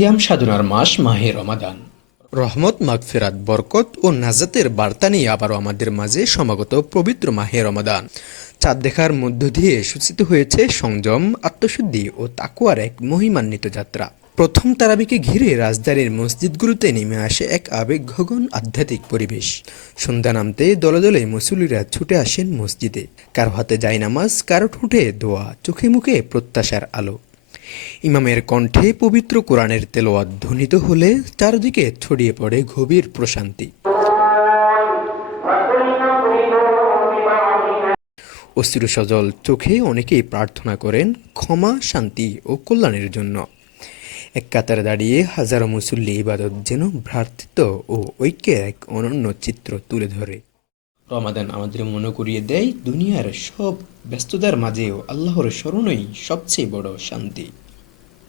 সিয়াম সাধনার মাস মাহে রমাদান। রহমত, মাগফিরাত, বরকত ও নাজাতের বার্তা নিয়ে আবারও আমাদের মাঝে সমাগত পবিত্র মাহে রমাদান। চাঁদ দেখার মধ্য দিয়ে সূচিত হয়েছে সংযম, আত্মশুদ্ধি ও তাকুয়ার এক মহিমান্বিত যাত্রা। প্রথম তারাবিকে ঘিরে রাজধানীর মসজিদগুলোতে নেমে আসে এক আবেগঘন আধ্যাত্মিক পরিবেশ। সন্ধ্যা নামতে দলে দলে মুসল্লিরা ছুটে আসেন মসজিদে। কারও হাতে যায় নামাজ, কারও ঠোঁটে দোয়া, চোখে মুখে প্রত্যাশার আলো। ইমামের কণ্ঠে পবিত্র কোরআনের তেলোয়াত ধ্বনিত হলে চারদিকে ছড়িয়ে পড়ে গভীর প্রশান্তি। অস্থির সজল চোখে অনেকেই প্রার্থনা করেন ক্ষমা, শান্তি ও কল্যাণের জন্য। এক কাতারে দাঁড়িয়ে হাজারো মুসল্লি ইবাদত যেন ভ্রাতৃত্ব ও ঐক্যের এক অনন্য চিত্র তুলে ধরে। রমাদান আমাদের মনে করিয়ে দেয়। দুনিয়ার সব ব্যস্ততার মাঝেও আল্লাহর স্মরণই সবচেয়ে বড় শান্তি।